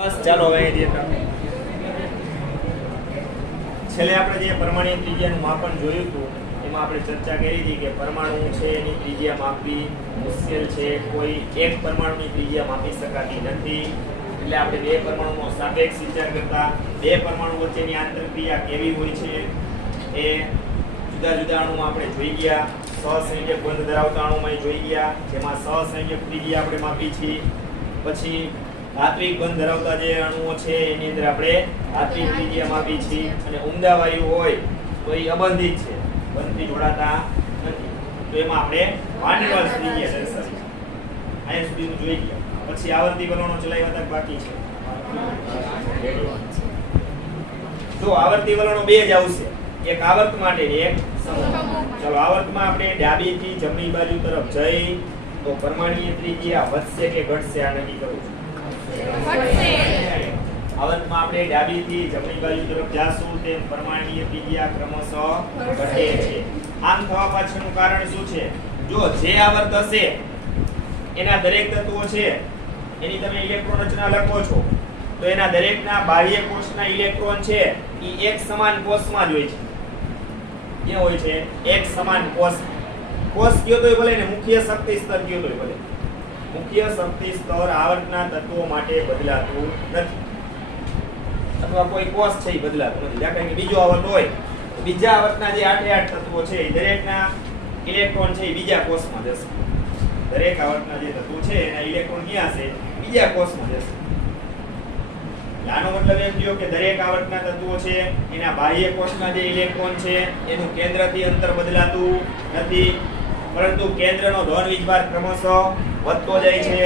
બસ ચાલો હવે છેલ્લે આપણે જે પરમાણુ ત્રિજ્યાનું માપન જોયું હતું એમાં આપણે ચર્ચા કરી હતી કે પરમાણુ છે એની ત્રિજ્યા માપવી મુશ્કેલ છે, કોઈ એક પરમાણુની ત્રિજ્યા માપી શકાતી નથી. એટલે આપણે બે પરમાણુનો સાપેક્ષ વિચાર કરતા બે પરમાણુ વચ્ચેની આંતરક્રિયા કેવી હોય છે એ જુદા જુદા અણુમાં આપણે જોઈ ગયા. સહસંયોજક બંધ ધરાવતા અણુમાં જોઈ ગયા, જેમાં સહસંયોજક ત્રિજ્યા આપણે માપી છે. પછી ધાત્વિક બંધ ધરાવતા જે અણુઓ છે એની અંદર આપણે ધાત્વિક ત્રિજ્યા માપી છે. અને ઉમદા વાયુ હોય તો એ અબંધિત છે, બંધથી જોડાતા નથી, તો એમાં આપણે વાન ડેર વાલ્સ ત્રિજ્યા દર્શાવી છે. અહીંયા સુધીનું જોઈ ગયા. પછી આવર્તી વલણો ચલાવ્યા હતા બાકી છે. તો આવર્તી વલણો બે જ આવશે, એક આવર્ત માટે એક સમૂહ. ચાલો આવર્તમાં આપણે ડાબીથી જમણી બાજુ તરફ જઈ તો પરમાણુય ત્રિજ્યા વધશે કે ઘટશે આ નક્કી કરવું છે. આવર્તમાં આપણે ડાબીથી જમણી બાજુ તરફ જાશું તેમ પરમાણુય ત્રિજ્યા ક્રમશઃ ઘટે છે. આમ થવા પાછળનું કારણ શું છે? જો જે આવર્ત હશે એના દરેક તત્વો છે એની તમે ઇલેક્ટ્રોન રચના લખો છો તો એના દરેકના બાહ્ય કોષના ઇલેક્ટ્રોન છે એ એક સમાન કોષમાં જ હોય છે. ક્યાં હોય છે? એક સમાન કોષ. કોષ કયો તોય ભલે ને મુખ્ય શક્તિ સ્તર કયો તોય ભલે, મુખ્ય શક્તિ સ્તર આવર્તના તત્વો માટે બદલાતું નથી. અથવા કોઈ કોષ છે એ બદલાતું નથી. દાખલા કે બીજો આવર્ત હોય તો બીજા આવર્તના જે 8 તત્વો છે એ દરેકના ઇલેક્ટ્રોન છે એ બીજા કોષમાં જશે. દરેક આવર્તના જે તત્વો છે એના ઇલેક્ટ્રોન ક્યાં હશે? બીજા કોષમાં જશે. આનો મતલબ એમ થયો કે દરેક આવર્તના તત્વો છે એના બાહ્ય કોષના જે ઇલેક્ટ્રોન છે એનું કેન્દ્રથી અંતર બદલાતું નથી, પરંતુ કેન્દ્રનો ધન વીજભાર ક્રમશઃ વધતો જાય છે.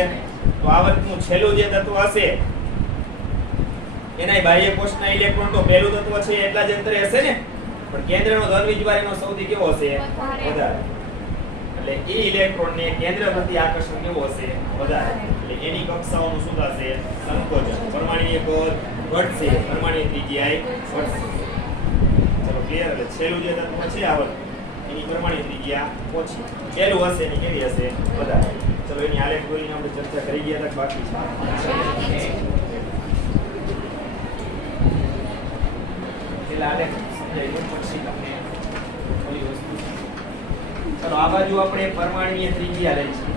તો આવર્તનું છેલ્લું જે તત્વ હશે એના બાહ્ય કોષના ઇલેક્ટ્રોન તો પહેલું તત્વ છે એટલા જ અંતરે હશે ને, પણ કેન્દ્રનો ધન વીજભાર એનો સૌથી કેવો હશે? વધારે. એટલે એ ઇલેક્ટ્રોનને કેન્દ્ર પ્રતિ આકર્ષણ કેવો હશે? વધારે. એટલે એની કક્ષાઓનું શું થશે? સંકોચન. પરમાણુય કદ ઘટશે, પરમાણુય ત્રિજ્યા ઘટશે. ચલો ક્લિયર. એટલે છેલ્લું જે તત્વ છે આવર્ત એની પરમાણુય ત્રિજ્યા ઓછી, પહેલું હશે એની કેવી હશે? વધારે. ચલો એની આલેખ દોરીને આપણે ચર્ચા કરી ગયા હતા, બાકી છે. એટલે આલેખ સમજાય તો પછી તમને ઓલી વસ્તુ. ચલો આ બાજુ આપણે પરમાણુય ત્રિજ્યા લઈ છીએ,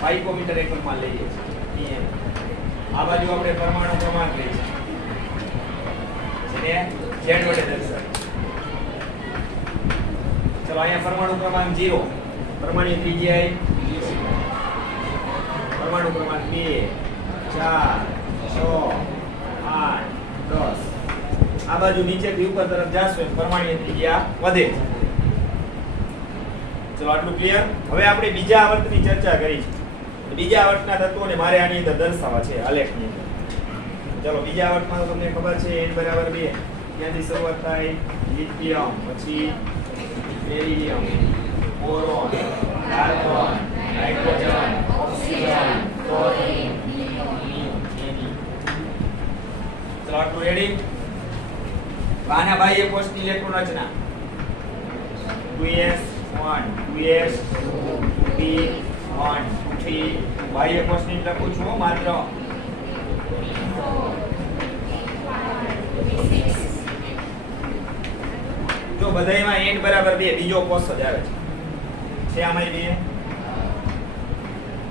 પાઇકોમીટર એકમમાં લઈએ છીએ. આ બાજુ આપણે પરમાણુ ક્રમાંક લઈએ છીએ, જેને Z વડે દર્શાવીએ. ચલો અહીંયા પરમાણુ ક્રમાંક 0, પરમાણુય ત્રિજ્યા પરમાણુ ક્રમાંક 2, 4, 6, 8, 10. આ બાજુ નીચેથી ઉપર તરફ જાશું એમ પરમાણુય ત્રિજ્યા વધે છે. ચલો આટલું ક્લિયર. હવે આપણે બીજા આવર્તની ચર્ચા કરી છે. બીજા આવર્તના તત્વોને મારે આની અંદર દર્શાવવા છે આલેખની અંદર. ચલો બીજા આવર્તમાં તમને ખબર છે n = 2. ક્યાંથી શરૂઆત થાય? લિથિયમ, પછી beryllium, boron, argon, nitrogen, oxygen, chlorine, neon. ચલો આટલું રેડી. આના બાહ્ય કોષની ઇલેક્ટ્રોન રચના 2s1 2s2 2p1 2p. બાહ્ય કોષની લખું છું માત્ર. જો બધાયમાં n = 2 બીજો કોષ જ આવે છે આમાં 2.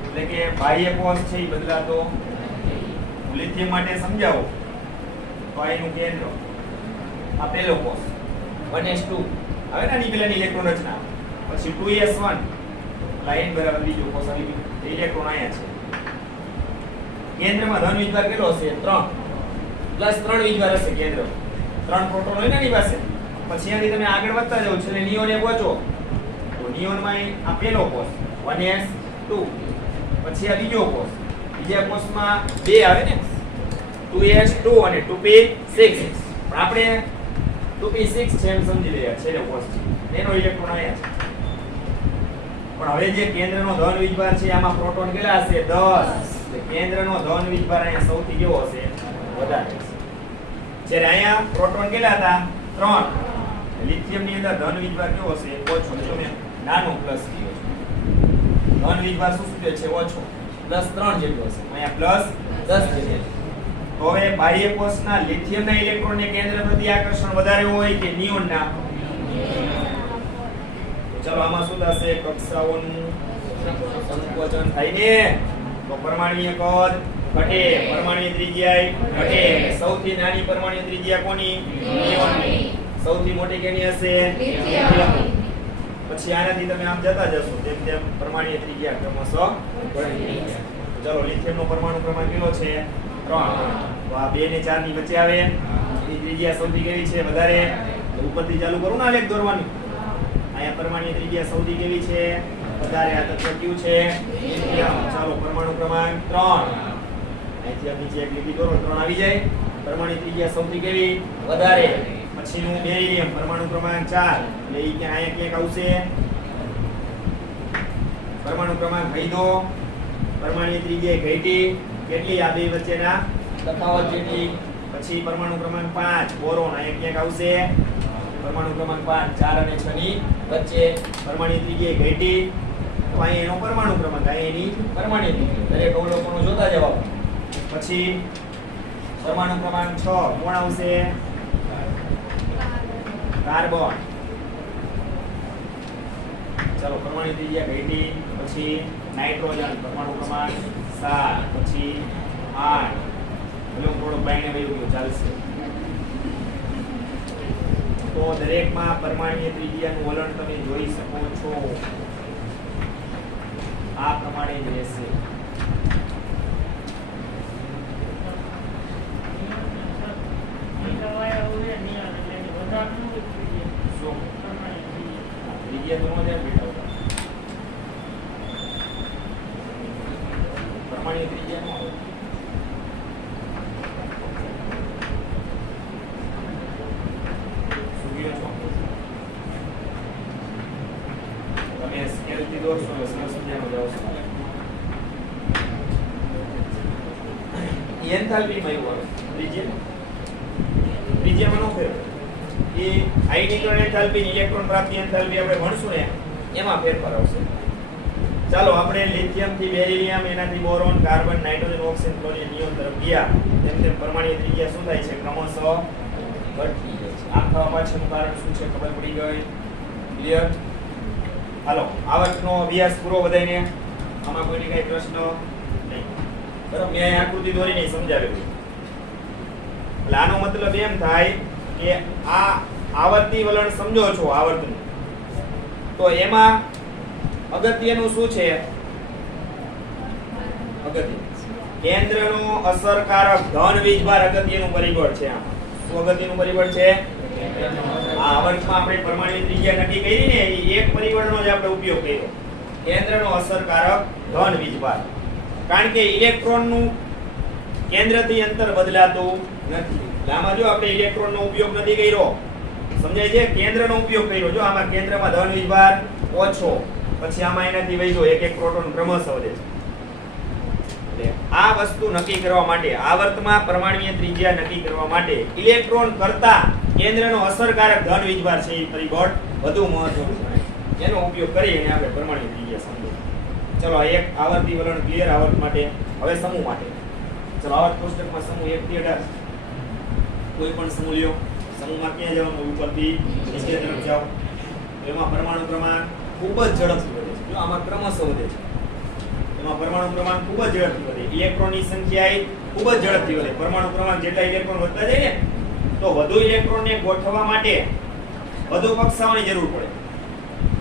એટલે કે બાહ્ય કોષ છે એ બદલાતો. લિથિયમ માટે સમજાવો તો એનું કેન્દ્ર આ પહેલો કોષ 1s2 હવે નાની પેલાની ઇલેક્ટ્રોન રચના, પછી 2s1 લાઈન બરાબર બીજો કોષ આવી ગયો. ઇલેક્ટ્રોન આયા છે. કેન્દ્રમાં ધન વીજભાર કેટલો હશે? 3 પ્લસ 3 વીજભાર હશે કેન્દ્ર. 3 પ્રોટોન હોય ને એની પાસે. પછી અહીંથી તમે આગળ વધતા જાવ છો એટલે નિયોને પહોંચો તો નિયોનમાં આ પહેલો કોષ 1s2, પછી આ બીજો કોષ. બીજા કોષમાં 2 આવે ને, 2s2 અને 2p6. પણ આપણે 2p6 છે એમ સમજી રહ્યા છે કોષ છે એનો ઇલેક્ટ્રોન આયા છે. પણ હવે જે કેન્દ્રનો ધન વીજભાર છે આમાં પ્રોટોન કેટલા હશે? 10. એટલે કેન્દ્રનો ધન વીજભાર અહીંયા સૌથી કેવો હશે? વધારે હશે. જ્યારે અહીંયા પ્રોટોન કેટલા હતા? 3. લિથિયમ ની અંદર ધન વીજભાર કેવો હશે? ઓછો. જો મેં નાનો પ્લસ કીધો છે. ધન વીજભાર શું સૂચવે છે? ઓછો. +3 જેટલો હશે. અહીંયા +3 10 જેટલી. તો હવે બાહ્ય કોષના લિથિયમના ઇલેક્ટ્રોનને કેન્દ્ર પ્રતિ આકર્ષણ વધારે હોય કે નિયોનના? ચલો આમાં શું થશે? કક્ષાઓનું સંકોચન થાય ને, તો પરમાણુય કદ ઘટે, પરમાણુય ત્રિજ્યા ઘટે. સૌથી નાની પરમાણુય ત્રિજ્યા કોની? નિયોનની. સૌથી મોટી કેની હશે? લિથિયમની. પછી આનાથી તમે આમ જતા જશો તેમ તેમ પરમાણુય ત્રિજ્યા ક્રમશઃ ઘટે. ચલો લિથિયમનો પરમાણુ ક્રમાંક કેટલો છે? 3. તો આ 2 ને 4 ની વચ્ચે આવે. એની ત્રિજ્યા સૌથી કેવી છે? વધારે. ઉપરથી ચાલુ કરું ને આલેખ દોરવાનું. અહીંયા પરમાણુય ત્રિજ્યા સૌથી કેવી છે? વધારે. આ તત્વ કયું છે? લિથિયમ. ચાલો પરમાણુ ક્રમાંક 3. અહીંથી નીચે એક લીટી દોરો, 3 આવી જાય. પરમાણુ ત્રિજ્યા સૌથી કેવી? વધારે. પછીનું બેરિયમ પરમાણુ ક્રમાંક 4. એટલે ઈ ક્યાં અહીંયા ક્યાંક આવશે? પરમાણુ ક્રમાંક ઘટ્યો. પરમાણુ ત્રિજ્યા ઘટી. કેટલી? આ બે વચ્ચેના તફાવત જેટલી. પછી પરમાણુ ક્રમાંક 5 બોરોન અહીંયા ક્યાંક આવશે. પરમાણુ ક્રમાંક 5 4 અને 6 ની વચ્ચે પરમાણુ ત્રિજ્યા ઘટી. તો અહીંયા એનો પરમાણુ ક્રમાંક, અહીંયા એની પરમાણુ ત્રિજ્યા. દરેક અવલોકનો જોતા જવાબ. પછી પરમાણુ ક્રમાંક 6 કોણ આવશે? કાર્બન. ચલો પરમાણુ ત્રિજ્યા ઘટી. પછી નાઇટ્રોજન પરમાણુ ક્રમાંક 7. પછી 8. પેલું થોડું બાઈને વયું ગયું, ચાલશે. તો દરેકમાં પરમાણુય ત્રિજ્યાનું વલણ તમે જોઈ શકો છો. આ પ્રમાણે જ રહેશે. ત્રિજ્યા તો નો જ બેઠા પરમાણુ ત્રિજ્યા નો આવે. તમે સ્કેલથી દોરશો તો સરસ મજાનો જવાબ આવશે. એન્થાલ્પીમાં એવું આવે. ત્રિજ્યામાં નો ફેર. એ આયનીકરણ એન્થાલ્પી, ઇલેક્ટ્રોન પ્રાપ્તિ એન્થાલ્પી આપણે ભણશું ને એમાં ફેરફાર આવશે. ચાલો આપણે લિથિયમ થી બેરિલિયમ, એનાથી boron, carbon, nitrogen, oxygen, chlorine, neon તરફ ગયા. તેમ તેમ પરમાણુ ત્રિજ્યા શું થાય છે? ક્રમશઃ ઘટતી જાય છે. આમ થવા પાછળનું કારણ શું છે? ખબર પડી ગઈ? ક્લિયર? હાલો આવર્તનો અભ્યાસ પૂરો બધાને. આમાં કોઈને કઈ પ્રશ્ન નહીં? બરાબર, મેં અહીં આકૃતિ દોરીને સમજાવ્યું. એટલે આનો મતલબ એમ થાય કે આ આવર્તી વલણ સમજો છો, આવર્તનું, તો એમાં અગત્યનું શું છે? અગત્ય કેન્દ્રનો અસરકારક ધન વીજભાર અગત્યનું પરિબળ છે. આમાં શું અગત્યનું પરિબળ છે? આ આવર્તમાં આપણે પરમાણુ ત્રિજ્યા નક્કી કરી ને, એ એક પરિબળનો જ આપણે ઉપયોગ કર્યો. કેન્દ્રનો અસરકારક ધન વીજભાર. કારણ કે ઇલેક્ટ્રોનનું કેન્દ્રથી અંતર બદલાતું નથી. આમાં જો આપણે ઇલેક્ટ્રોનનો ઉપયોગ નથી કર્યો, સમજાય છે? કેન્દ્રનો ઉપયોગ કર્યો. જો આમાં કેન્દ્રમાં ધન વીજભાર ઓછો, પછી આમાં એનાથી વૈજો એક એક પ્રોટોન ક્રમશઃ વધે છે. એટલે આ વસ્તુ નક્કી કરવા માટે, આવર્તમાં પરમાણુય ત્રિજ્યા નક્કી કરવા માટે ઇલેક્ટ્રોન કરતા કેન્દ્રનો અસરકારક ધન વીજભાર છે એ પરિબળ વધુ મહત્વનું ગણાય. એનો ઉપયોગ કરી અને આપણે પરમાણુ ત્રિજ્યા સમજો. ચલો એક આવર્તી વલણ ક્લિયર આવર્ત માટે. હવે સમૂહ માટે. ચલો આવર્ત કોષ્ટકમાં સમૂહ 1 થી 18 કોઈ પણ સમૂહ લ્યો. સમૂહમાં ક્યાં જવાનું? ઉપરથી નીચે તરફ જાઓ. એમાં પરમાણુ ક્રમાંક ખૂબ જ ઝડપથી વધે છે. જો આમાં ક્રમશઃ વધે છે. એમાં પરમાણુ ક્રમાંક ખૂબ જ ઝડપથી વધે. ઇલેક્ટ્રોનની સંખ્યા ખૂબ જ ઝડપથી વધે. પરમાણુ ક્રમાંક જેટલા ઇલેક્ટ્રોન વધતા જાય ને, તો વધુ ઇલેક્ટ્રોનને ગોઠવવા માટે વધુ કક્ષાઓની જરૂર પડે.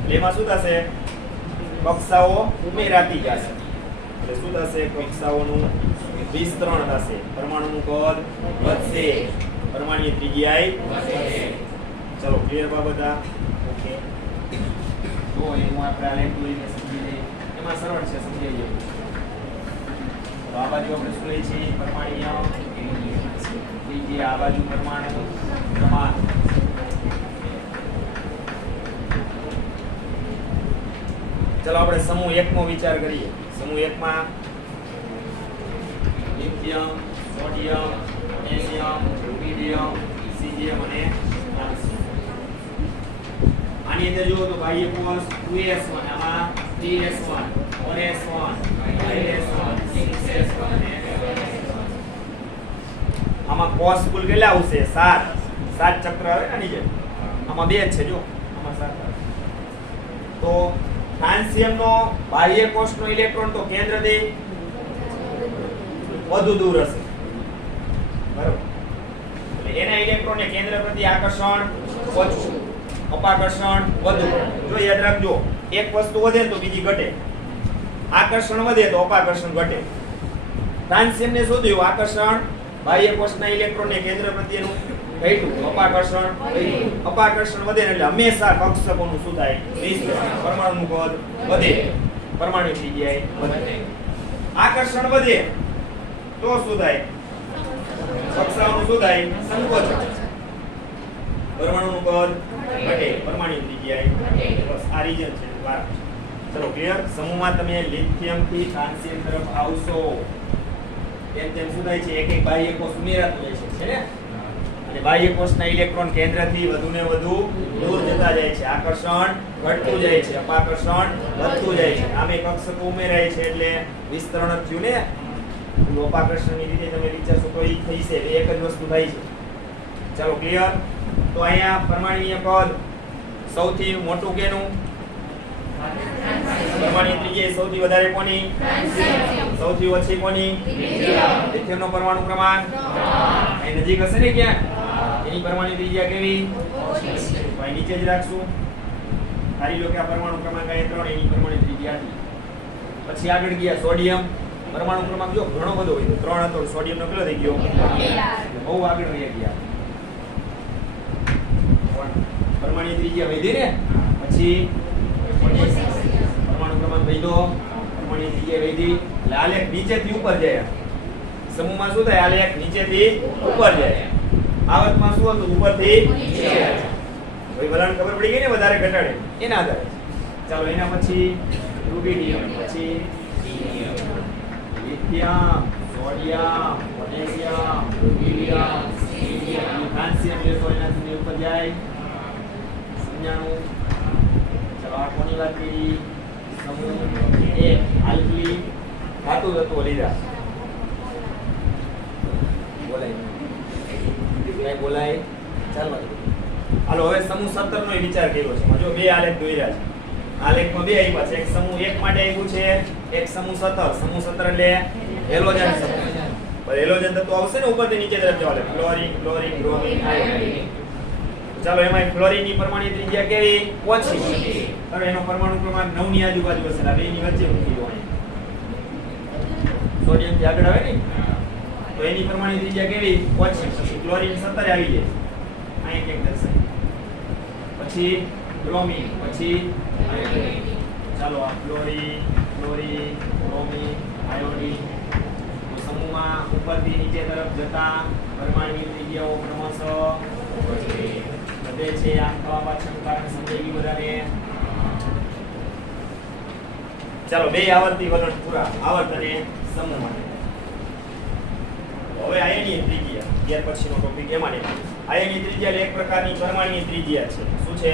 એટલે એમાં શું થશે? કક્ષાઓ ઉમેરાતી જશે. એટલે શું થશે? કક્ષાઓનું વિસ્તરણ થશે. પરમાણુનું કદ વધશે, પરમાણુ ત્રિજ્યા વધશે. ચલો ક્લિયર બાબત આ? ઓકે. તો એનું આપણે આ લેખ લઈને સમજી લઈએ. એમાં સરળ છે, સમજાઈ જાય. તો આ બાજુ આપણે શું લઈએ છીએ? પરમાણ્ય ત્રિજ્યા. આ બાજુ પરમાણુ ક્રમાંક. ચલો આપણે સમૂહ 1 નો વિચાર કરીએ. સમૂહ 1 માં lithium, sodium, potassium, rubidium, caesium અને કેલ્શિયમ. આની અંદર જુઓ તો બાહ્ય કોષ 2s1, આમાં 3s1, 4s1, 5s1, 6s1 અને 7s1. આમાં કોસ કુલ કેટલા આવશે? 7 ચક્ર આવે ને નીચે. આમાં 2 જ છે જો. આમાં 7 આવે. તો ફ્રાન્સિયમનો બાહ્ય કોષનો ઇલેક્ટ્રોન તો કેન્દ્રથી વધુ દૂર હશે. બરોબર. એટલે એના ઇલેક્ટ્રોનને કેન્દ્ર પ્રતિ આકર્ષણ ઓછું, અપાકર્ષણ વધુ. જો યાદ રાખજો, એક વસ્તુ વધે તો બીજી ઘટે. આકર્ષણ વધે તો અપાકર્ષણ ઘટે. ફ્રાન્સિયમને શું થયું? આકર્ષણ બાહ્ય કોષના ઇલેક્ટ્રોનને કેન્દ્ર પ્રત્યેનું ઘટ્યું, અપાકર્ષણ વધ્યું. અપાકર્ષણ વધે એટલે હંમેશા કક્ષકોનું શું થાય? વિસ્તરણ. પરમાણુનું કદ વધે, પરમાણુ ત્રિજ્યા વધે. આકર્ષણ વધે તો શું થાય? કક્ષાઓનું શું થાય? સંકોચન. પરમાણુનું કદ ઘટે, પરમાણુ ત્રિજ્યા ઘટે. બસ આ રીજન છે. ચલો ક્લિયર. સમૂહમાં તમે લિથિયમ થી ફ્રાન્સિયમ તરફ આવશો તેમ તેમ શું થાય છે? એક એક બાહ્ય કોષ ઉમેરાતો જાય છે ને? અને બાહ્ય કોષના ઇલેક્ટ્રોન કેન્દ્રથી વધુ ને વધુ દૂર જતા જાય છે. આકર્ષણ ઘટતું જાય છે, અપાકર્ષણ વધતું જાય છે. આમે કક્ષકો ઉમેરાય છે એટલે વિસ્તરણ જ થયું ને. અપાકર્ષણની રીતે તમે વિચારશો તો એ થઈ છે, એક જ વસ્તુ થાય છે. ચાલો ક્લિયર. તો અહીંયા પરમાણુય કદ સૌથી મોટું કેનું? પરમાણુ ત્રિજ્યા સૌથી વધારે કોની? સૌથી ઓછી કોની? લિથિયમનો પરમાણુ ક્રમાંક અહીં નજીક હશે ને ક્યાં? એની પરમાણુ ત્રિજ્યા કેવી? અહીં નીચે જ રાખશું. ધારી લો કે આ પરમાણુ ક્રમાંક અહીં 3, એની પરમાણુ ત્રિજ્યા આટલી. પછી આગળ ગયા સોડિયમ. પરમાણુ ક્રમાંક જો ઘણો બધો હોય. 3 હતો, સોડિયમનો કેટલો થઈ ગયો? બહુ આગળ વહી ગયા. પરમાણુ ત્રિજ્યા વધી ને પછી પરમાણુ ક્રમાંક વધ્યો, પરમાણુ ત્રિજ્યા વધી. એટલે આલેખ નીચેથી ઉપર જાય. સમૂહમાં શું થાય? આલેખ નીચેથી ઉપર જાય. આવર્તમાં શું હતું? ઉપરથી નીચે. ભાઈ વલણ ખબર પડી ગઈ ને? વધારે ઘટાડે એના આધારે. ચાલો એના પછી રૂબિડિયમ, પછી લિથિયમ, સોડિયમ, પોટેશિયમ, રૂબિડિયમ, સીરિયમ, ફ્રાન્સિયમ લેતો એનાથી ઉપર જાય. 99. ચાલો આ કોની વાત કરી? સમૂહ 1 આલ્કલી ધાતુ તત્વો લીધા. બોલાય કઈ બોલાય? ચાલો હાલો હવે સમૂહ 17 નો વિચાર કર્યો છે. જો બે આલેખ દોર્યા છે. આલેખમાં બે આપ્યા છે. એક સમૂહ 1 માટે આપ્યું છે, એક સમૂહ 17. સમૂહ 17 એટલે હેલોજન સમૂહ. પણ હેલોજન તત્વો આવશે ને ઉપરથી નીચે તરફ જવા. Chlorine, chlorine, bromine, iodine. ચાલો એમાં ફ્લોરીન ની પરમાણુ ત્રિજ્યા કેવી? ઓછી. અને એનો પરમાણુ ક્રમાંક 9 ની આજુબાજુ હશે. આ બે ની વચ્ચે મૂકી દો. સોડિયમ થી આગળ આવે ને તો એની પરમાણુ ત્રિજ્યા કેવી? ઓછી. પછી ક્લોરીન 17 આવી જાય. અહીં કેમ દર્શાય. પછી બ્રોમિન, પછી આયોડિન. ચાલો આ ફ્લોરીન, ક્લોરીન, બ્રોમિન, આયોડિન સમૂહમાં ઉપરથી નીચે તરફ જતા પરમાણુ ત્રિજ્યાઓ ક્રમશઃ વધે છે. આમ થવા પાછળનું કારણ સમજાઈ ગયું બધાને? ચાલો બે આવર્તી વલણ પૂરા. આવર્ત અને સમૂહ માટે. હવે આયનીય ત્રિજ્યા ત્યાર પછીનો ટોપિક એમાં ને. આયનીય ત્રિજ્યા એટલે એક પ્રકારની પરમાણુય ત્રિજ્યા છે. શું છે?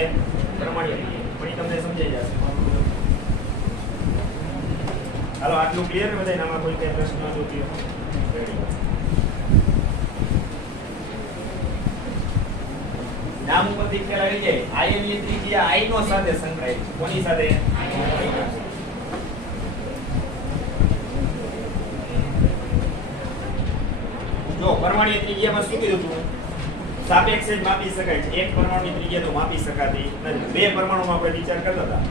પરમાણુય ત્રિજ્યા. પણ તમને સમજાઈ જશે. હાલો આટલું ક્લિયર ને બધાય? આમાં કોઈ કઈ પ્રશ્ન જોતી હોય? નામ ઉપરથી ખ્યાલ આવી જાય. આયનીય ત્રિજ્યા આયનો સાથે સંકળાયેલ છે. કોની સાથે? જો પરમાણુ ત્રિજ્યામાં શું કીધું હતું? સાપેક્ષ જ માપી શકાય છે. એક પરમાણુની ત્રિજ્યા તો માપી શકાતી નથી. બે પરમાણુમાં આપણે વિચાર કરતા હતા.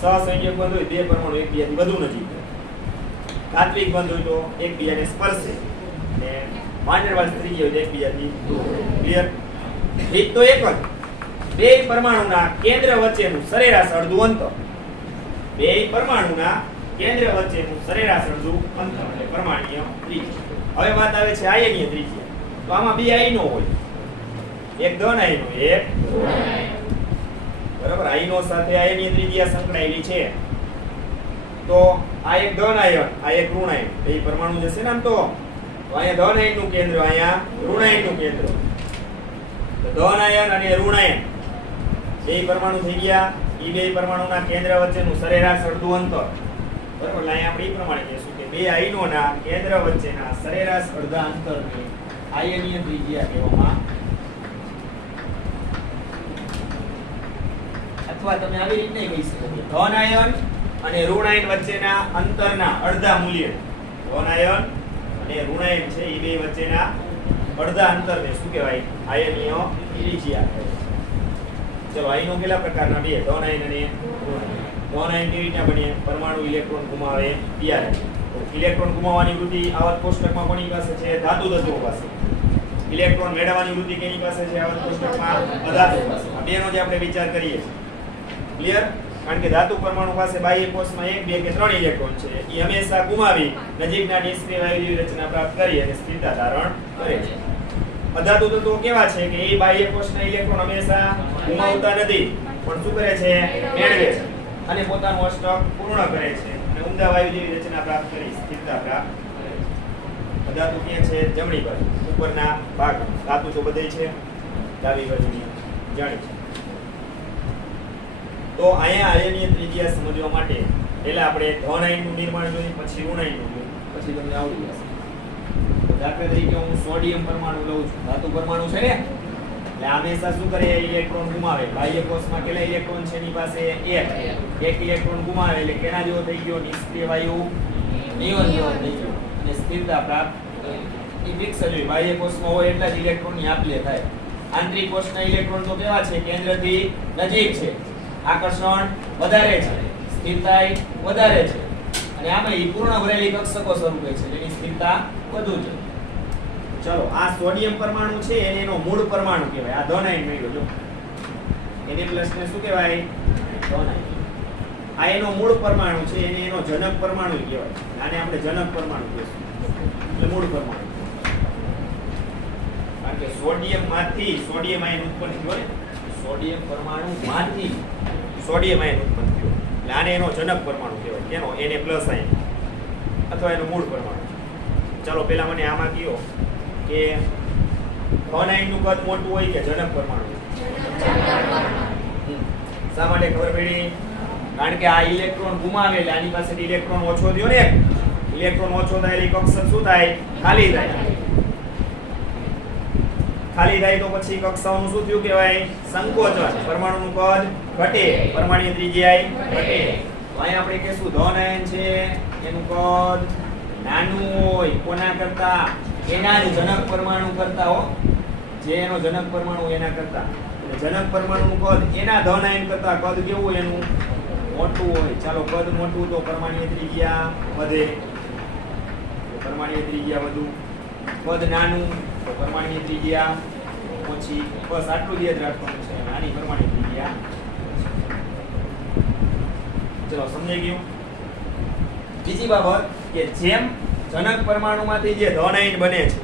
સહસંયોજક બંધ હોય બે પરમાણુ એકબીજાથી વધુ નજીક. તાત્વિક બંધ હોય તો એકબીજાને સ્પર્શે. અને વાંડરવાલ ત્રિજ્યા હોય તો એકબીજાથી દૂર. ક્લિયર? રીત તો એક જ. બે પરમાણુના કેન્દ્ર વચ્ચેનું સરેરાશ અડધું અંતર. બે પરમાણુના કેન્દ્ર વચ્ચેનું સરેરાશ અડધું અંતર એટલે પરમાણુય ત્રિજ્યા. હવે વાત આવે છે આયનીય ત્રિજ્યા. તો આમાં બે આયનો હોય. એક ધન આયનો, એક ઋણ આયનો. બરાબર? આયનો સાથે આયનીય ત્રિજ્યા સંકળાયેલી છે. તો આ એક ધન આયન, આ એક ઋણ આયન. બે પરમાણુ જશે ને આમ તો અહીંયા ધન આયનનું કેન્દ્ર, અહીંયા ઋણ આયનનું કેન્દ્ર. તો ધન આયન અને ઋણ આયન બે પરમાણુ થઈ ગયા. એ બે પરમાણુના કેન્દ્ર વચ્ચેનું સરેરાશ અડધું અંતર. બરાબર? એટલે અહીંયા આપણે એ પ્રમાણે કહીશું કે બે આયનોના કેન્દ્ર વચ્ચેના સરેરાશ અડધા અંતરને આયનીય ત્રિજ્યા કહેવામાં, અથવા તમે આવી રીતે કહી શકો કે ધન આયન અને ઋણ આયન વચ્ચેના અંતરના અડધા મૂલ્ય, ધન આયન અને ઋણ આયન છે એ બે વચ્ચેના અડધા અંતરને શું કહેવાય? આયનીય ત્રિજ્યા કહેવાય. ચલો આયનો કેટલા પ્રકારના? બે, ધન આયન અને ઋણ આયન. ધન આયન કેવી રીતના બને? પરમાણુ ઇલેક્ટ્રોન ગુમાવે ત્યારે. તો ઇલેક્ટ્રોન ગુમાવવાની વૃત્તિ આવર્ત કોષ્ટકમાં કોની પાસે છે? ધાતુ તત્વો પાસે. ઇલેક્ટ્રોન મેળવવાની વૃત્તિ કેની પાસે છે? આવર્ત કોષ્ટકમાં અધાતુ પાસે. આ બેનો જે આપણે વિચાર કરીએ છીએ. ક્લિયર? કારણ કે ધાતુ પરમાણુ પાસે બાહ્ય કોષમાં 1, 2 કે 3 ઇલેક્ટ્રોન છે. એ હંમેશા ગુમાવી નજીકના નિષ્ક્રિય વાયુ જેવી રચના પ્રાપ્ત કરી અને સ્થિરતા ધારણ કરે છે. અધાતુ તત્વો કેવા છે કે એ બાહ્ય કોષના ઇલેક્ટ્રોન હંમેશા ગુમાવતા નથી, પણ શું કરે છે? મેળવે છે અને પોતાનું અષ્ટક પૂર્ણ કરે છે અને ઉમદા વાયુ જેવી રચના પ્રાપ્ત કરી સ્થિરતા પ્રાપ્ત કરે છે. અધાતુ ક્યાં છે? જમણી બાજુ ઉપરના ભાગ. ધાતુ તો બધે છે ડાબી બાજુની જાણી છે. તો અહીંયા આયનીય ત્રિજ્યા સમજવા માટે પહેલા આપણે ધન આયનનું નિર્માણ જોઈએ, પછી ઋણ આયનનું જોઈએ, પછી તમને આવડી જશે. તો દાખલા તરીકે હું સોડિયમ પરમાણુ લઉં છું, ધાતુ પરમાણુ છે ને, એટલે હંમેશા શું કરે? ઇલેક્ટ્રોન ગુમાવે. બાહ્ય કોષમાં કેટલા ઇલેક્ટ્રોન છે એની પાસે? એક ઇલેક્ટ્રોન ગુમાવે એટલે કેના જેવો થઈ ગયો? નિષ્ક્રિય વાયુ નિયોન જેવો થઈ ગયો અને સ્થિરતા પ્રાપ્ત એ ફિક્સ જ હોય. બાહ્ય કોષમાં હોય એટલા જ ઇલેક્ટ્રોનની આપ-લે થાય. આંતરિક કોષના ઇલેક્ટ્રોન તો કેવા છે? કેન્દ્રથી નજીક છે, આકર્ષણ વધારે છે, સ્થિરતા વધારે છે અને આમાં ઈ પૂર્ણ ભરેલી કક્ષકો સ્વરૂપે છે જેની સ્થિરતા વધુ છે. ચલો આ સોડિયમ પરમાણુ છે એને એનો મૂળ પરમાણુ કહેવાય. આ ધન આયન મળ્યો જો. એને પ્લસ ને શું કહેવાય? ધન આયન. આ એનો મૂળ પરમાણુ છે, એને એનો જનક પરમાણુ કહેવાય. આને આપણે જનક પરમાણુ કહીશું. એટલે મૂળ પરમાણુ. કારણ કે સોડિયમ માંથી સોડિયમ આયન ઉત્પન્ન થયો ને, સોડિયમ પરમાણુ માંથી સોડિયમ આયન ઉત્પન્ન થયો. એટલે આને એનો જનક પરમાણુ કહેવાય. કેનો? એને પ્લસ આયન અથવા એનો મૂળ પરમાણુ. ચાલો પહેલા મને આમાં કયો કે ધન આયનનું કદ મોટું હોય કે જનક પરમાણુ? શા માટે ખબર પડી? કારણ કે આ ઇલેક્ટ્રોન ગુમાવે એટલે આની પાસે ઇલેક્ટ્રોન ઓછો થયો ને. ઇલેક્ટ્રોન ઓછો થાય એટલે કક્ષક શું થાય? ખાલી થાય. ખાલી થાય તો પછી કક્ષાઓનું શું થયું કહેવાય? સંકોચન. પરમાણુનું કદ ઘટે, પરમાણ્વીય ત્રિજ્યા ઘટે. તો અહીંયા આપણે કહેશું ધન આયન છે એનું કદ નાનું હોય. કોના કરતા? એના જ જનક પરમાણુ કરતા. હો, જે એનો જનક પરમાણુ એના કરતા. એટલે જનક પરમાણુનું કદ એના ધન આયન કરતા કદ કેવું હોય? એનું મોટું હોય. ચાલો કદ મોટું તો પરમાણ્વીય ત્રિજ્યા વધે, પરમાણ્વીય ત્રિજ્યા વધુ. કદ નાનું તો પરમાણ્વીય ત્રિજ્યા ઓછી. બસ આટલું જ યાદ રાખવાનું છે. નાની પરમાણ્વીય ત્રિજ્યા. ચલો સમજાઈ ગયું. બીજી બાબત કે જેમ જનક પરમાણુમાંથી જે ધન આયન બને છે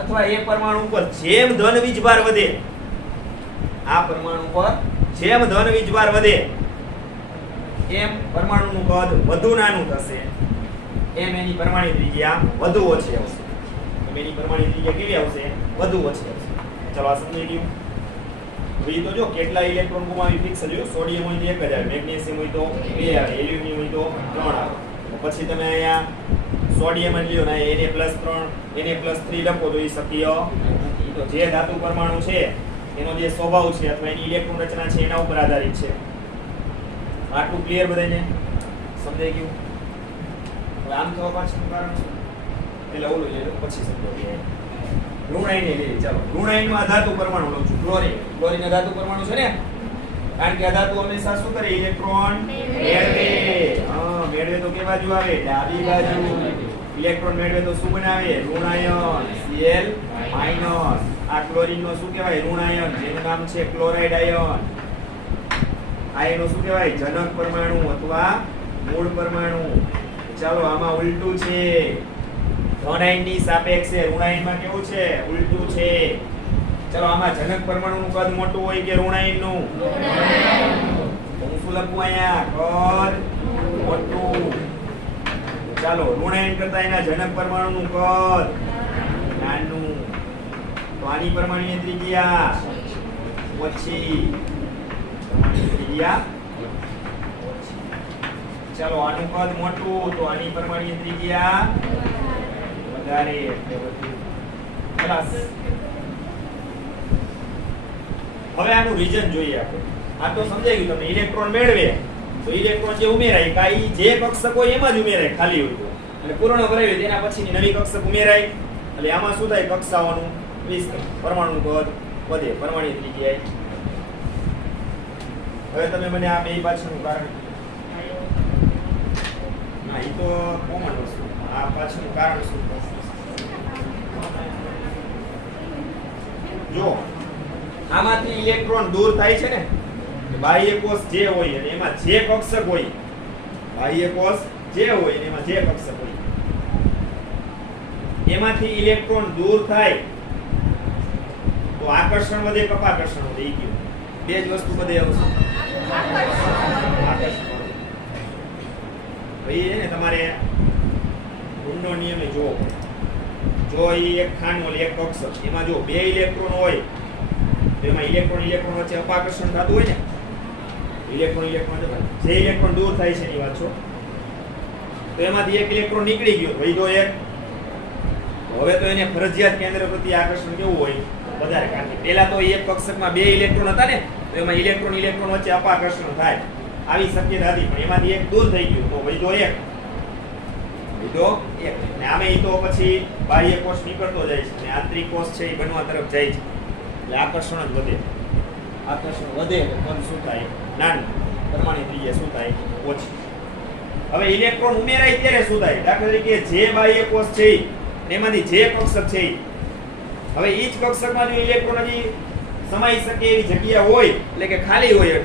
અથવા એ પરમાણુ ઉપર જેમ ધન વીજભાર વધે, આ પરમાણુ પર જેમ ધન વીજભાર વધે એમ પરમાણુનું કદ વધુ નાનું થશે, એમ એની પરમાણુ ત્રિજ્યા વધુ ઓછી આવશે. એની પરમાણુ ત્રિજ્યા કેવી આવશે? વધુ ઓછી આવશે. ચલો આ સમજી ગયું. હવે તો જો કેટલા ઇલેક્ટ્રોન ગુમાવી ફિક્સ જો. સોડિયમ હોય તો 1 જ આવે, મેગ્નેશિયમ હોય તો 2 આવે, એલ્યુમિનિયમ હોય તો 3 આવે. પછી તમે અહીંયા સોડિયમ લ્યો ને Na+3 લખો તો એ શક્ય નથી. તો જે ધાતુ પરમાણુ છે એનો જે સ્વભાવ છે અથવા એની ઇલેક્ટ્રોન રચના છે એના ઉપર આધારિત છે. આટલું ક્લિયર બધાને સમજાઈ ગયું? હવે આમ થવા પાછળનું કારણ છે એટલે ઓલું લઈ લો પછી સમજાવીએ. ઋણ આયન લઈએ. ચાલો ઋણ આયનમાં ધાતુ પરમાણુ લઉં છું. ક્લોરીન. ક્લોરીન ધાતુ પરમાણુ છે ને, કારણ કે આ ધાતુ હંમેશા શું કરે? ઇલેક્ટ્રોન મેળવે. હા, મેળવે તો કે બાજુ આવે? ડાબી બાજુ. ઇલેક્ટ્રોન મેળવે તો શું બનાવે? ઋણ આયન Cl-. આ ક્લોરીન નો શું કહેવાય? ઋણ આયન, જેનું નામ છે ક્લોરાઇડ આયન. આ એનો શું કહેવાય? જનક પરમાણુ અથવા મૂળ પરમાણુ. ચાલો આમાં ઉલટું છે. ધન આયનની સાપેક્ષે ઋણ આયનમાં કેવું છે? ઉલટું છે. ચાલો આમાં જનક પરમાણુનું કદ મોટું હોય કે ઋણ આયનનું? હું શું લખું અહીંયા? કદ મોટું. ચાલો ઋણ આયન કરતા એના જનક પરમાણુનું કદ નાનું. તો આની પરમાણ્વીય ત્રિજ્યા ઓછી. ત્રિજ્યા ઓછી. ચાલો આનું કદ મોટું તો આની પરમાણ્વીય ત્રિજ્યા વધારે. એટલે વધુ. પ્લસ. હવે આનું રીઝન જોઈએ આપણે. આ તો સમજાઈ ગયું તમને. ઇલેક્ટ્રોન મેળવે તો ઇલેક્ટ્રોન જે ઉમેરાય કાઈ જે કક્ષક હોય એમાં જ ઉમેરાય ખાલી હોય તો, અને પૂર્ણ ભરાય તેના પછીની નવી કક્ષક ઉમેરાય. એટલે આમાં શું થાય? કક્ષાઓનું વિસ્તરણ, પરમાણુનું કદ વધે, પરમાણુ ત્રિજ્યા. હવે તમે મને આ બે પાછળનું કારણ, ના એ તો કોમન વસ્તુ, આ પાછળનું કારણ શું? જો આમાંથી ઇલેક્ટ્રોન દૂર થાય છે ને, બાહ્ય કોષ જે હોય અને એમાં જે કક્ષક હોય, બાહ્ય કોષ જે હોય અને એમાં જે કક્ષક હોય, એમાંથી ઇલેક્ટ્રોન દૂર થાય તો આકર્ષણ વધે કે અપાકર્ષણ વધે? ઈ કયો. બે જ વસ્તુ બધે આવશે. આકર્ષણ વધે. ભાઈ છે ને તમારે ગુણનો નિયમે જોવો. જો ઈ એક ખાનું ઓલી એક કક્ષક, એમાં જો બે ઇલેક્ટ્રોન હોય તો એમાં ઇલેક્ટ્રોન વચ્ચે અપાકર્ષણ થતું હોય ને, ઇલેક્ટ્રોન જે ઇલેક્ટ્રોન દૂર થાય છે એની વાત છો, તો એમાંથી એક ઇલેક્ટ્રોન નીકળી ગયો, વધ્યો એક. હવે તો એને ફરજિયાત કેન્દ્ર પ્રત્યે આકર્ષણ કેવું હોય? વધારે. કારણ કે પહેલા તો એક કક્ષકમાં બે ઇલેક્ટ્રોન હતા ને, તો એમાં ઇલેક્ટ્રોન વચ્ચે અપાકર્ષણ થાય, આવી શક્યતા હતી. પણ એમાંથી એક દૂર થઈ ગયું તો વધ્યો એક. અને આમે ઈ તો પછી બાહ્ય કોષ નીકળતો જાય છે અને આંતરિક કોષ છે એ બનવા તરફ જાય છે. એટલે આકર્ષણ જ વધે. આકર્ષણ વધે તો કદ શું થાય? નાનું. પરમાણુ ત્રિજ્યા શું થાય? ઓછી. હવે ઇલેક્ટ્રોન ઉમેરાય ત્યારે શું થાય? દાખલા તરીકે જે બાહ્ય કોષ છે એમાંથી જે કક્ષક છે, હવે ઈ જ કક્ષકમાં જો ઇલેક્ટ્રોન હજી સમાઈ શકે એવી જગ્યા હોય, એટલે કે ખાલી હોય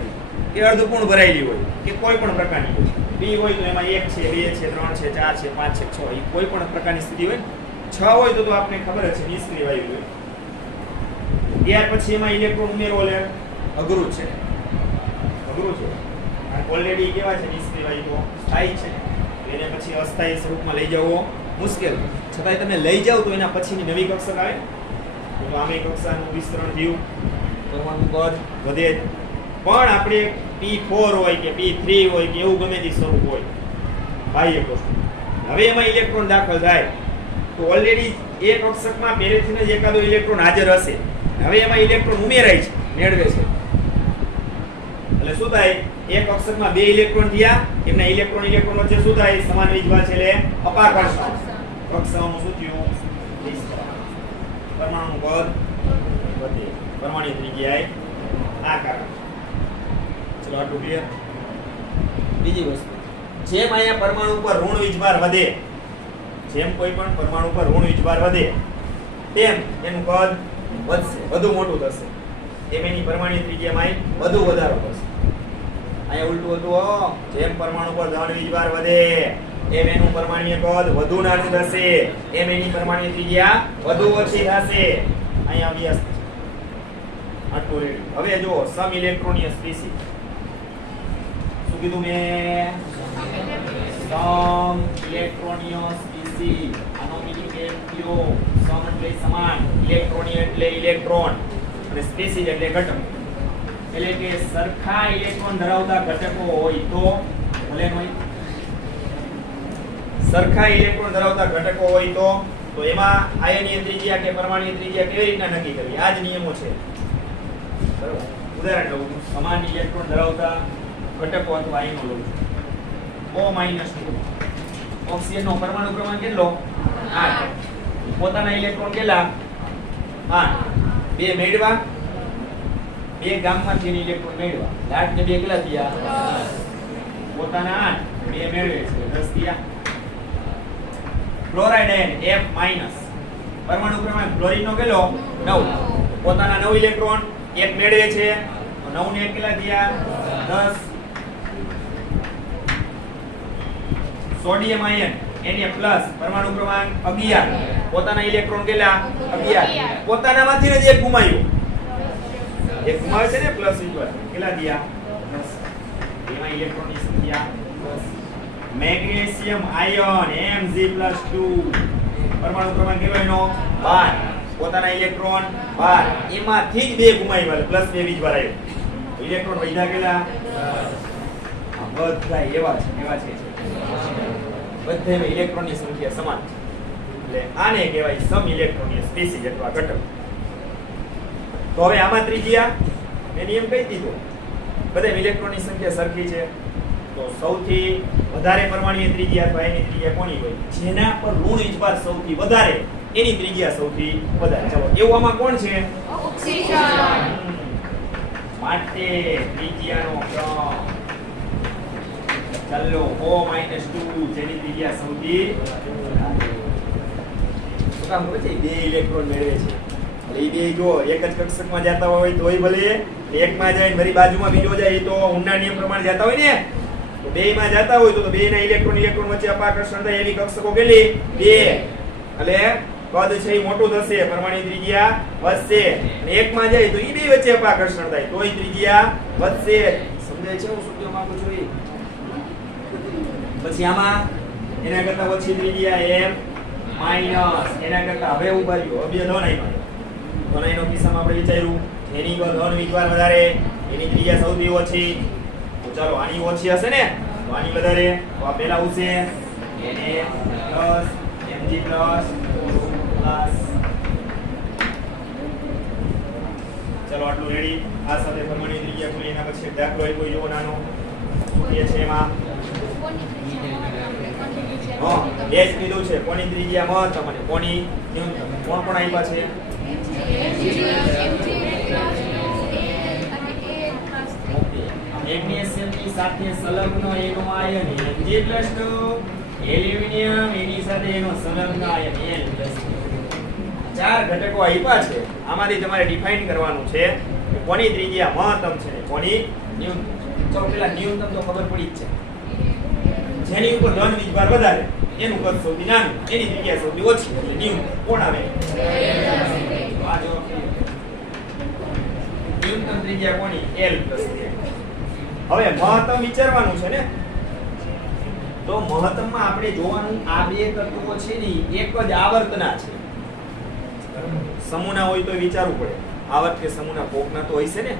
કે અર્ધપૂર્ણ ભરાયેલી હોય કે કોઈ પણ પ્રકારની હોય, બી હોય તો એમાં 1 છે, 2 છે, 3 છે, 4 છે, 5 છે, 6, એ કોઈ પણ પ્રકારની સ્થિતિ હોય. 6 હોય તો આપણે ખબર જ છે નિષ્ક્રિય વાયુ હોય. ત્યાર પછી એમાં ઇલેક્ટ્રોન ઉમેરવો લે અઘરું છે. કારણ ઓલરેડી કેવા છે નિષ્ક્રિય વાયુ તો સ્થાયી છે, એને પછી અસ્થાયી સ્વરૂપમાં લઈ જવો મુશ્કેલ. છતાંય તમે લઈ જાવ તો એના પછીની નવી કક્ષક આવે તો આમે કક્ષાનું વિસ્તરણ થયું, પરમાણુ કદ વધે. પણ આપણે P4 હોય કે P3 હોય કે એવું ગમે તે સ્વરૂપ હોય બાહ્ય કોષ, હવે એમાં ઇલેક્ટ્રોન દાખલ થાય તો ઓલરેડી એક કક્ષકમાં પહેલેથી જ એકાદો ઇલેક્ટ્રોન હાજર હશે. હવે એમાં ઇલેક્ટ્રોન ઉમેરાય છે, મેળવે છે. એટલે શું થાય? એક કક્ષકમાં બે ઇલેક્ટ્રોન થયા, એમના ઇલેક્ટ્રોન વચ્ચે શું થાય? સમાન વીજભાર છે એટલે અપાકર્ષણ. કક્ષાઓનું શું થયું? પરમાણુ કદ વધે, પરમાણુ ત્રિજ્યા આ કારણ. ચલો આટલું ક્લિયર. બીજી વસ્તુ, જેમ અહીંયા પરમાણુ પર ઋણ વીજભાર વધે, જેમ કોઈ પણ પરમાણુ પર ઋણ વીજભાર વધે તેમ એનું કદ વધશે, વધુ મોટું થશે. એમ એની પરમાણુ ત્રિજ્યામાં વધુ વધારો થશે. અહીંયા ઉલટું હતું, જેમ પરમાણુ પર ધન વીજભાર વધે એમ એનું પરમાણ્વીય કદ વધુ નાનું થશે, એમ એની પરમાણુ ત્રિજ્યા વધુ ઓછી થશે. અહીંયા અભ્યાસ આટલું રેડી. હવે જો સમ ઇલેક્ટ્રોનીય સ્પીસી શું કીધું મેં? સમ ઇલેક્ટ્રોનીય સ્પીસી. આનો મીનિંગ એ થયો સમ એટલે સમાન, ઇલેક્ટ્રોનીય એટલે ઇલેક્ટ્રોન અને સ્પીસી એટલે ઘટક. એટલે કે સરખા ઇલેક્ટ્રોન ધરાવતા ઘટકો હોય તો ભલે હોય, સરખા ઇલેક્ટ્રોન ધરાવતા ઘટકો હોય તો એમાં આયનીય ત્રિજ્યા કે પરમાણુય ત્રિજ્યા કેવી રીતના નક્કી કરવી? આ જ નિયમો છે. બરાબર. ઉદાહરણ લઉં છું, સમાન ઇલેક્ટ્રોન ધરાવતા ઘટકો અથવા આયનો લઉં છું. O- ઓક્સિજનનો પરમાણુ ક્રમાંક કેટલો? 8. પોતાના ઇલેક્ટ્રોન કેટલા? 8. બે મેળવા, બે ગામમાંથી ઇલેક્ટ્રોન મેળવા. 8 ને 2 કેટલા થયા? 10. પોતાના 8, બે મેળવે છે 10 થયા. ક્લોરાઇડ આયન F- પરમાણુ ક્રમાંક ક્લોરીનનો કેટલો? 9. પોતાના 9 ઇલેક્ટ્રોન એક મેળવે છે તો 9 ને 1 કેટલા થયા? 10. સોડિયમ આયન Na+, પરમાણુ ક્રમાંક 11. પોતાના ઇલેક્ટ્રોન કેટલા? 11. પોતાનામાંથી જ એક ગુમાવ્યો. એક ગુમાવે છે ને પ્લસ ઈક્વલ કેટલા થયા? 10. એમાં ઇલેક્ટ્રોનની સંખ્યા 10. મેગ્નેશિયમ આયન Mg+2, પરમાણુ ક્રમાંક કેટલો એનો? 12. પોતાના ઇલેક્ટ્રોન 12. એમાંથી જ બે ગુમાવ્યા એટલે પ્લસ 2 વીજભાર આવ્યો. ઇલેક્ટ્રોન વધ્યા કેટલા? બધા એવા છે બધા ઇલેક્ટ્રોનની સંખ્યા સમાન છે. એટલે આને કહેવાય સમ ઇલેક્ટ્રોનીય સ્પીસીઝ અથવા ઘટક. તો હવે આમાં ત્રિજ્યા મેં નિયમ કહી દીધો, બધા ઇલેક્ટ્રોનની સંખ્યા સરખી છે, તો સૌથી વધારે પરમાણુય ત્રિજ્યા અથવા એની ત્રિજ્યા કોની હોય? જેના પર ઋણ વીજભાર સૌથી વધારે એની ત્રિજ્યા સૌથી વધારે. ચલો એવું આમાં કોણ છે? ઓક્સિજન. માટે ત્રિજ્યાનો ક્રમ ચાલો O-2 જેની ત્રિજ્યા સૌથી વધારે. શું કામ કરે છે? બે ઇલેક્ટ્રોન મેળવે છે. એટલે એ બે જો એક જ કક્ષકમાં જતા હોય તોય ભલે, એકમાં જાય મારી બાજુમાં બીજો જાય તો ઊંડા નિયમ પ્રમાણે જતા હોય ને, તો બેયમાં જતા હોય તો બેયના ઇલેક્ટ્રોન વચ્ચે અપાકર્ષણ થાય એવી કક્ષકો કેટલી? બે. એટલે પદ છે એ મોટું થશે, પરમાણુ ત્રિજ્યા વધશે, અને એકમાં જાય તો એ બે વચ્ચે અપાકર્ષણ થાય તોય ત્રિજ્યા વધશે. સમજાય છે હું શું કહેવા માંગુ છું? પછી આમાં એના કરતા ઓછી ત્રિજ્યા M-, એના કરતા હવે ઉભા રહ્યો હવે ધન આઈમાં. ધન આઈનો કિસ્સામાં આપણે વિચાર્યું જેની પર ધન વીજભાર વધારે એની ત્રિજ્યા સૌથી ઓછી. તો ચાલો આની ઓછી હશે ને, તો આની વધારે, તો આ પહેલા આવશે Na+, Mg+, ચલો આટલું રેડી. આ સાથે પરમાણુ ત્રિજ્યા ખોલી એના પછી એક દાખલો આપ્યો જો નાનો એ છે એમાં એ જ કીધું છે કોની ત્રિજ્યા મહત્તમ અને કોની ન્યૂનતમ. કોણ કોણ આપ્યા છે? મેગ્નેશિયમની સાથે સંલગ્ન એનો આયન Mg+2, એલ્યુમિનિયમ એની સાથે એનો સંલગ્ન આયન Al+2. ચાર ઘટકો આપ્યા છે, આમાંથી તમારે ડિફાઇન કરવાનું છે કે કોની ત્રિજ્યા મહત્તમ છે કોની ન્યૂનતમ. ચલો પેલા ન્યૂનતમ તો ખબર પડી જ છે, જેની ઉપર ધન વીજભાર વધારે એનું કદ સૌથી નાનું એની ત્રિજ્યા સૌથી ઓછી એટલે ન્યૂનતમ. કોણ આવે? આ જો ન્યૂનતમ ત્રિજ્યા કોની? L+2. હવે મહત્તમ વિચારવાનું છે ને, તો મહત્તમમાં આપણે જોવાનું આ બે તત્વો છે ને એક જ આવર્તના છે. સમૂહના હોય તો વિચારવું પડે આવર્ત કે સમૂહના કોકના તો હોય છે ને,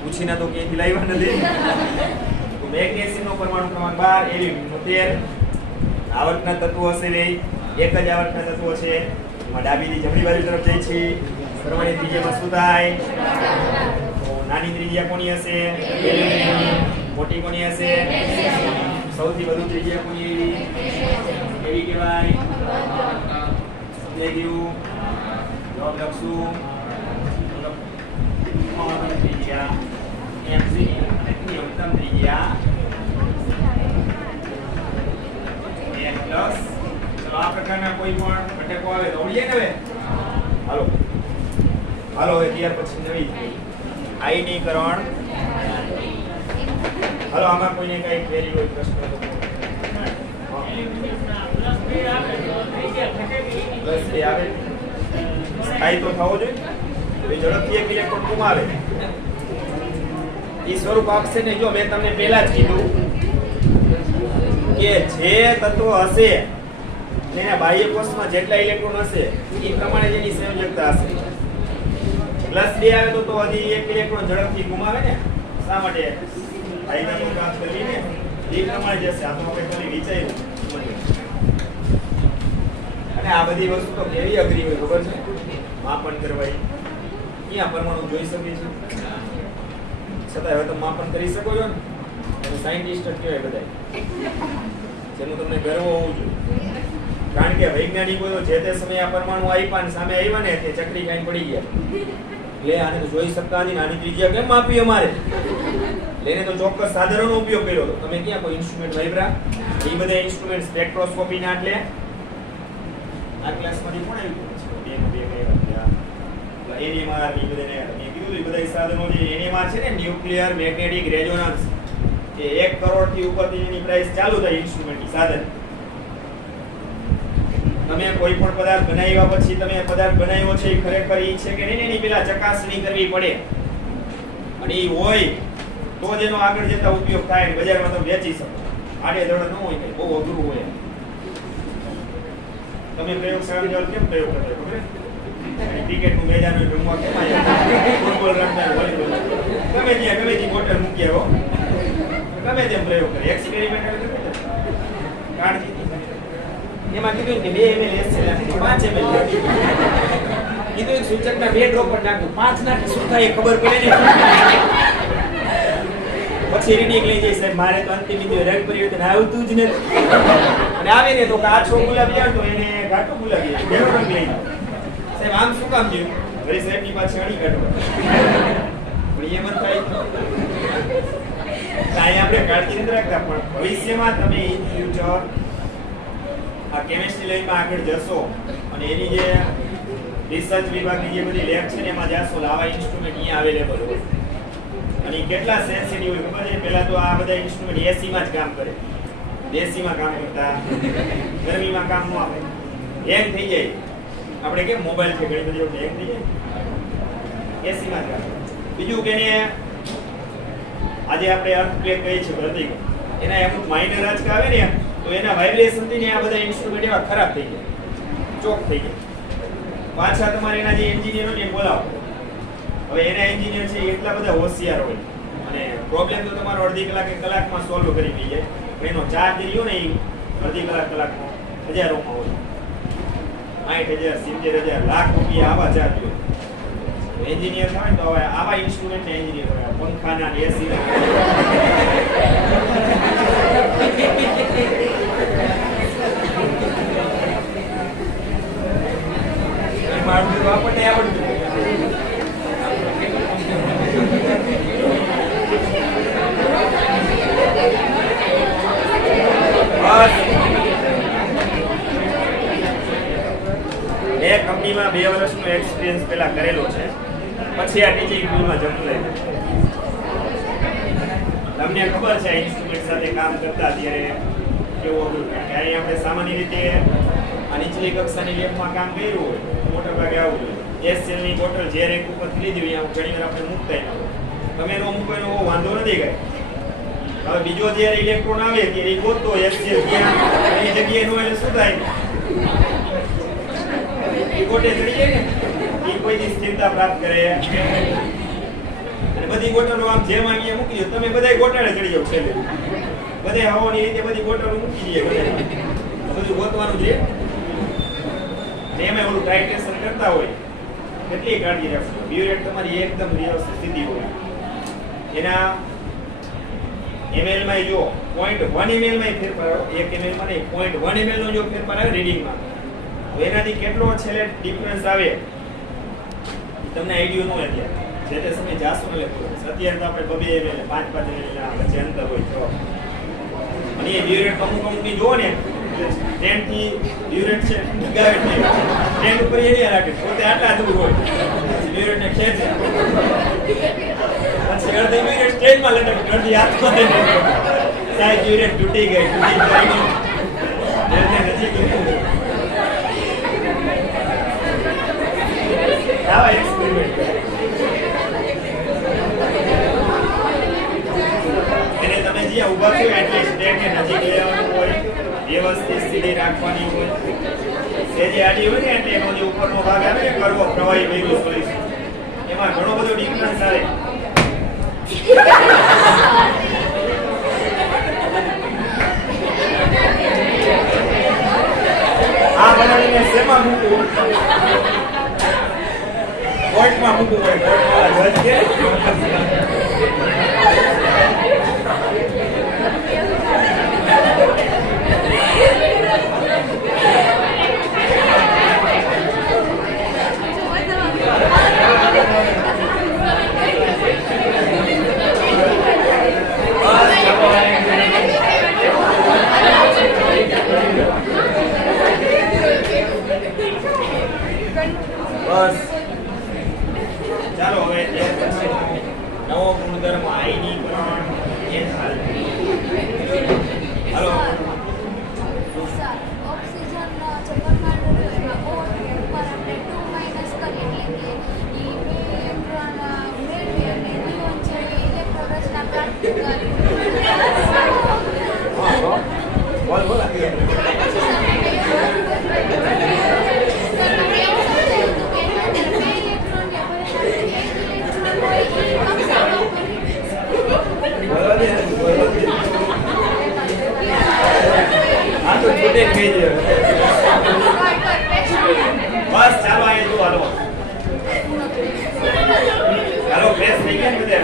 પૂછીના તો ક્યાંથી લાવ્યા નથી. તો મેગ્નેશિયમનો પરમાણુ ક્રમાંક 12, એલ્યુમિનિયમનો 13. આવર્તના તત્વો હશે રે એક જ આવર્તના તત્વો છે. એમાં ડાબીથી જમણી બાજુ તરફ જાય છે. પરમાણુ ત્રિજ્યામાં શું થાય? તો નાની ત્રિજ્યા કોની હશે? એલ્યુમિનિયમ. મોટી કોની હશે? સૌથી વધુ ત્રિજ્યા કોની એવી કહેવાય? સમજાઈ ગયું? જવાબ લખશું મહત્તમ ત્રિજ્યા Mg અને ન્યૂનતમ ત્રિજ્યા N+. ચલો આ પ્રકારના કોઈ પણ ઘટકો આવે તો ઓળીએ ને હવે. હાલો હવે ત્યાર પછી નવી આયનીકરણ. હાલો આમાં કોઈને કઈ ક્વેરી હોય પ્રશ્ન તો પ્લસ આવે સ્થાયી તો થવો જોઈએ. ઝડપથી એક ઇલેક્ટ્રોન ગુમાવે એ સ્વરૂપ આપશે ને. જો મેં તમને પહેલા જ કીધું કે જે તત્વ હશે તેના બાહ્ય કોષમાં જેટલા ઇલેક્ટ્રોન હશે એ પ્રમાણે જેની સંયોજકતા હશે. +2 આવે તો હજી એક ઇલેક્ટ્રોન ઝડપથી ગુમાવે ને. શા માટે? આયનીકરણ કામ કરીને એ પ્રમાણે જશે. આ તો આપણે ખાલી વિચાર્યું. અને આ બધી વસ્તુ તો કેવી અઘરી હોય ખબર છે? માપન કરવાય ક્યાં પરમાણુ જોઈ શકે છે, છતાં હવે તમે માપન કરી શકો છો ને. તમે સાયન્ટિસ્ટ જ કહેવાય બધા, જેનું તમને ગર્વ હોવું જોઈએ. કારણ કે વૈજ્ઞાનિકો તો જે તે સમયે આ પરમાણુ આપ્યા ને સામે આવ્યા ને તે ચકરી ખાઈને પડી ગયા. એટલે આને તો જોઈ શકતા નથી. નાની ત્રિજ્યા કેમ આપી અમારે? એને તો ચોક્કસ સાધનોનો ઉપયોગ કર્યો હતો. તમે ક્યાં કોઈ ઇન્સ્ટ્રુમેન્ટ વાપર્યા? એ બધા ઇન્સ્ટ્રુમેન્ટ સ્પેક્ટ્રોસ્કોપી ના એટલે આ ક્લાસમાંથી કોણ આવ્યું? એનએમઆર ની બધાને મેં કીધું એ બધા સાધનો જે એનએમઆર છે ને, ન્યુક્લિયર મેગ્નેટિક રેઝોનન્સ, એ 1 કરોડ થી ઉપરની એની પ્રાઇસ ચાલુ થાય ઇન્સ્ટ્રુમેન્ટની સાધન. તમે કોઈ પણ પદાર્થ બનાવ્યા પછી તમે પદાર્થ બનાવ્યો છે એ ખરેખર ઈ છે કે નહીં એની પેલા ચકાસણી કરવી પડે. અને ઈ હોય તો જ એનો આગળ જતા ઉપયોગ થાય ને બજારમાં તમે વેચી શકો. આડે ધડ ન હોય કે બહુ અઘરું હોય. તમે પ્રયોગશાળામાં જાવ કેમ પ્રયોગ કરતા ખબર? ક્રિકેટનું મેદાન હોય રમવા કેમ આવ્યા? ફૂટબોલ રમતા વોલીબોલ ગમે ત્યાં બોટલ મૂકી આવ્યો ગમે તેમ પ્રયોગ કરે. એક્સપેરિમેન્ટ કાળજી એમાં કીધું કે 2 ml HCl નાખી 5 ml કીધું એક સૂચકના 2 ડ્રોપર નાખું 5 નાખી શું થાય એ ખબર પડે ને પછી રીડિંગ લઈ જઈ સાહેબ મારે તો અંતિમ બિંદુએ રંગ પરિવર્તન આવતું જ નથી અને આવે ને તો આછો ગુલાબી આવે તો એને ઘાટો ગુલાબી બેનો રંગ લઈ જાવ સાહેબ આમ શું કામ થયું વળી સાહેબની પાછળ અણી કાઢવા પણ એ મત થાય ત્યાં આપણે કાળજી નથી રાખતા પણ ભવિષ્યમાં તમે ઇન ફ્યુચર આ કેમિસ્ટ્રી લાઈનમાં આગળ જશો અને એની જે રિસર્ચ વિભાગની જે બધી લેબ છે ને એમાં જાશો આવા ઇન્સ્ટ્રુમેન્ટ અહીંયા અવેલેબલ હોય અને કેટલા સેન્સિટિવ હોય ખબર છે પહેલા તો આ બધા ઇન્સ્ટ્રુમેન્ટ એસી માં જ કામ કરે દેશીમાં કામ કરતા ગરમીમાં કામ ન આપે હેંગ થઈ જાય આપણે કેમ મોબાઈલ છે ઘણી બધી હેંગ થઈ જાય એસી માં કામ બીજું કે ને આજે આપણે અર્થક્વેક કહીએ છીએ ધરતીકંપ એના અમુક માઇનર આંચકા આવે ને તો એના વાઇબ્રેશન થી ને આ બધા ઇન્સ્ટ્રુમેન્ટ એવા ખરાબ થઈ જાય ચોક થઈ જાય પાછા તમારે એના જે એન્જિનિયરો ને બોલાવો હવે એના એન્જિનિયર છે એટલા બધા હોશિયાર હોય અને પ્રોબ્લેમ તો તમારો અડધી કલાક એક કલાકમાં સોલ્વ કરી દઈ જાય એનો ચાર્જ રહ્યો ને એ અડધી કલાકમાં હજારોમાં હોય 60,000 70,000 લાખ રૂપિયા આવા ચાર્જ હોય એન્જિનિયર થાય તો હવે આવા ઇન્સ્ટ્રુમેન્ટ ને એન્જિનિયર હોય પંખાના ને એસી ના મારું આપણને આવડતું એક કંપનીમાં 2 વર્ષનો એક્સપિરિયન્સ પેલા કરેલો છે પછી આ ટીચિંગ ફિલ્ડમાં જતું રહ્યું તમને ખબર છે ઇન્સ્ટ્રુમેન્ટ સાથે કામ કરતા ત્યારે કેવું હતું કે અહીં આપણે સામાન્ય રીતે આ નીચલી કક્ષાની લેબમાં કામ કર્યું હોય મોટા ભાગે આવું હોય HCl ની બોટલ જે રેક ઉપર લીધી હોય ઘણી વાર આપણે મૂકતા તમે એનો મૂકો એનો વાંધો નથી કઈ હવે બીજો જ્યારે ઇલેક્ટ્રોન આવે ત્યારે એ ગોતતો HCl ક્યાં એની જગ્યાએ નો એટલે શું થાય એ ગોટે ચડી જાય ને એ કોઈ સ્થિરતા પ્રાપ્ત કરે અને બધી બોટલો આમ જેમ આવી મૂકી દો તમે બધાય ગોટાળે ચડી જાવ છેલ્લે બધે હવાની રીતે બધી બોટલો મૂકી દઈએ બધું ગોતવાનું છે એમાં ઓલું ટાઇટ્રેશન કરતા હોય કેટલી કાળજી રાખશો બ્યુરેટ તમારી એકદમ વ્યવસ્થિત સીધી હોય એના ml માં જો 0.1 ml માં ફેરફાર આવે 1 ml માં નહીં 0.1 ml નો જો ફેરફાર આવે રીડિંગમાં તો એનાથી કેટલો છેલ્લે ડિફરન્સ આવે તમને આઈડિયો ન હોય અત્યારે જે તે સમય જાસો ને લખો અત્યારે તો આપણે 2 ml 5 ml ના વચ્ચે અંતર હોય તો અને એ બ્યુરેટ અમુક ની જો ને સ્ટેન્ડ થી બ્યુરેટ છે લગાવે છે સ્ટેન્ડ ઉપર એની રાખે પોતે આટલા દૂર હોય બ્યુરેટ ને ખેંચે પછી અડધી બ્યુરેટ સ્ટેન્ડમાં લટકે અડધી હાથમાં લઈને સાહેબ બ્યુરેટ તૂટી ગઈ એને નજીક આવા એક્સપેરિમેન્ટ એને તમે જ્યાં ઊભા છો એટલે સ્ટેન્ડને નજીક લઈ આવવાનું હોય વ્યવસ્થિત સ્થિતિ રાખવાની હોય જે આડી હોય ને એટલે એનો જે ઉપરનો ભાગ આવે ને કરવો પ્રવાહી વહેલું સોલ્યુશન એમાં ઘણો બધો ડિફરન્સ આવે આ બનાવીને શેમાં મૂકવું કોર્ટમાં મૂકવું હોય કોર્ટમાં જજ કે બસ ચાલો હવે ત્યાર પછી નવો ગુણધર્મ આયનીકરણ એન્થાલ્પી હાલો બોલ બોલ હાલો હાલો ફ્રેશ થઈ ગયા ને બધે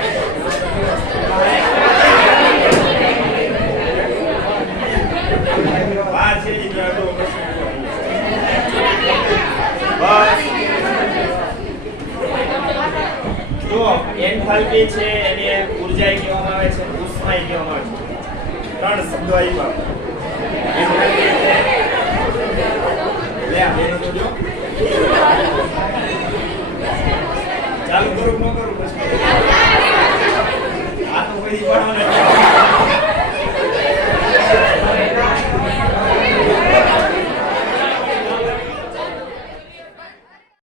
બહાર છે જ તો બસ જો એન્થાલ્પી છે એને ઊર્જા કહેવામાં આવે છે ઉષ્મા કહેવામાં આવે છે ત્રણ શબ્દો આપ્યા એન્થાલ્પી છે લે આ બેનો તો જો ચાલુ કરું ન કરું પછી